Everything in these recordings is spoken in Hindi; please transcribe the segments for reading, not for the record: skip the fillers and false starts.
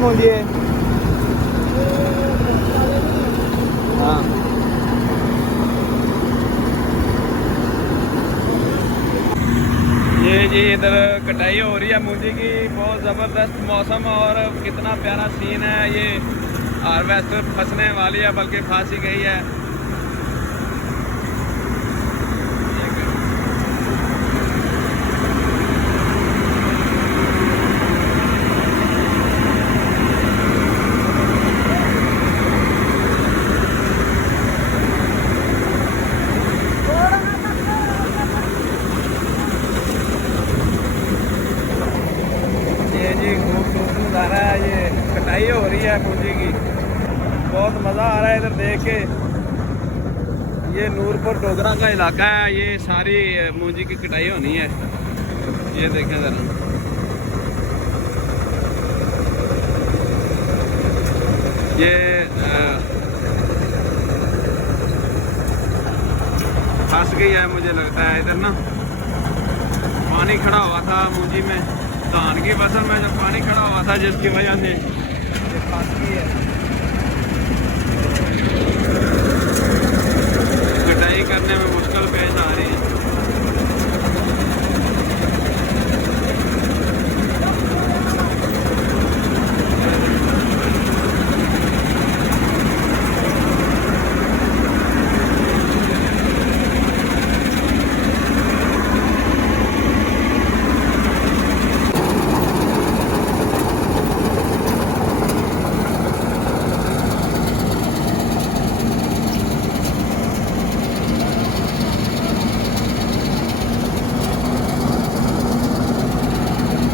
मूंजी है? हाँ ये जी इधर कटाई हो रही है मूंजी की। बहुत ज़बरदस्त मौसम और कितना प्यारा सीन है। ये हार्वेस्टर फंसने वाली है, बल्कि फंस ही गई है। ये जी खूबसूरत नज़ारा है। ये कटाई हो रही है मूंजी की। बहुत मज़ा आ रहा है इधर देख के। ये नूरपुर डोगरा का इलाका है। ये सारी मूंजी की कटाई होनी है। ये देखें ज़रा, ये फंस गई है मुझे लगता है। इधर ना पानी खड़ा हुआ था मूंजी में, धान की फसल में जब पानी खड़ा हुआ था, जिसकी वजह से ये फंस गई है। कटाई करने में मुश्किल पेश आ रही है।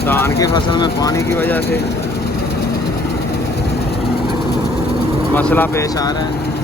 धान की फसल में पानी की वजह से मसला पेश आ रहा है।